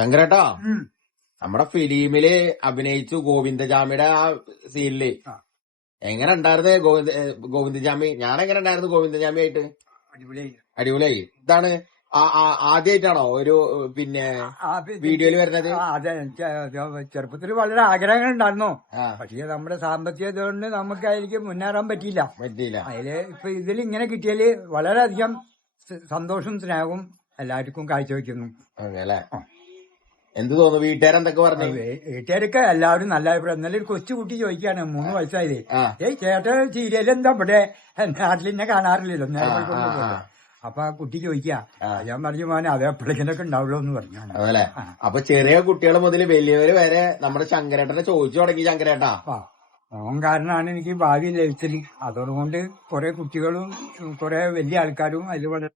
ശങ്കരേട്ടാ, ഉം. നമ്മുടെ ഫിലിമില് അഭിനയിച്ചു ഗോവിന്ദജാമിയുടെ ആ സീനില് ആ, എങ്ങനെ ഉണ്ടായിരുന്നു ഗോവിന്ദജാമി? ഞാൻ എങ്ങനെ ഉണ്ടായിരുന്നു ഗോവിന്ദജാമി ആയിട്ട്? അടിപൊളിയായി. അടിപൊളിയായി. ഇതാണ് ആദ്യമായിട്ടാണോ ഒരു പിന്നെ വീഡിയോയില് വരുന്നത്? അതെ, ചെറുപ്പത്തിൽ വളരെ ആഗ്രഹങ്ങൾ ഉണ്ടായിരുന്നു. ആ, പക്ഷേ നമ്മുടെ സാമ്പത്തിക ഇതുകൊണ്ട് നമുക്കായിരിക്കും മുന്നേറാൻ പറ്റിയില്ല. പറ്റിയില്ല. ഇപ്പൊ ഇതിൽ ഇങ്ങനെ കിട്ടിയാല് വളരെയധികം സന്തോഷവും സ്നേഹവും എല്ലാവർക്കും കാഴ്ചവെക്കുന്നു. അല്ലേ? എന്ത് തോന്നുന്നു? വീട്ടുകാരെന്തൊക്കെ പറഞ്ഞു? വീട്ടുകാരൊക്കെ എല്ലാവരും നല്ല അഭിപ്രായം. ഇന്നലെ ഒരു കൊച്ചുകുട്ടി ചോദിക്കാണ്, 3 വയസ്സായത്. ആ, ചേട്ടൻ സീരിയൽ എന്താ ഇവിടെ നാട്ടിൽ എന്നെ കാണാറില്ലല്ലോ, ആ, നേരെ ആ, ആ. അപ്പൊ ആ കുട്ടി ചോദിക്കാ. ആ. ഞാൻ പറഞ്ഞു, മോനെ അത് എപ്പോഴേക്കിനൊക്കെ ഉണ്ടാവുള്ളൂ എന്ന് പറഞ്ഞു. അതല്ലേ? അപ്പൊ ചെറിയ കുട്ടികൾ മുതൽ വലിയവര് വരെ നമ്മുടെ ശങ്കരേട്ടനെ ചോദിച്ചു തുടങ്ങി. ശങ്കരേട്ടാ, മോൻ കാരണമാണ് എനിക്ക് ഭാവി ലഭിച്ചത്. അതോടുകൊണ്ട് കുറെ കുട്ടികളും കുറെ വലിയ ആൾക്കാരും അതിൽ വളരെ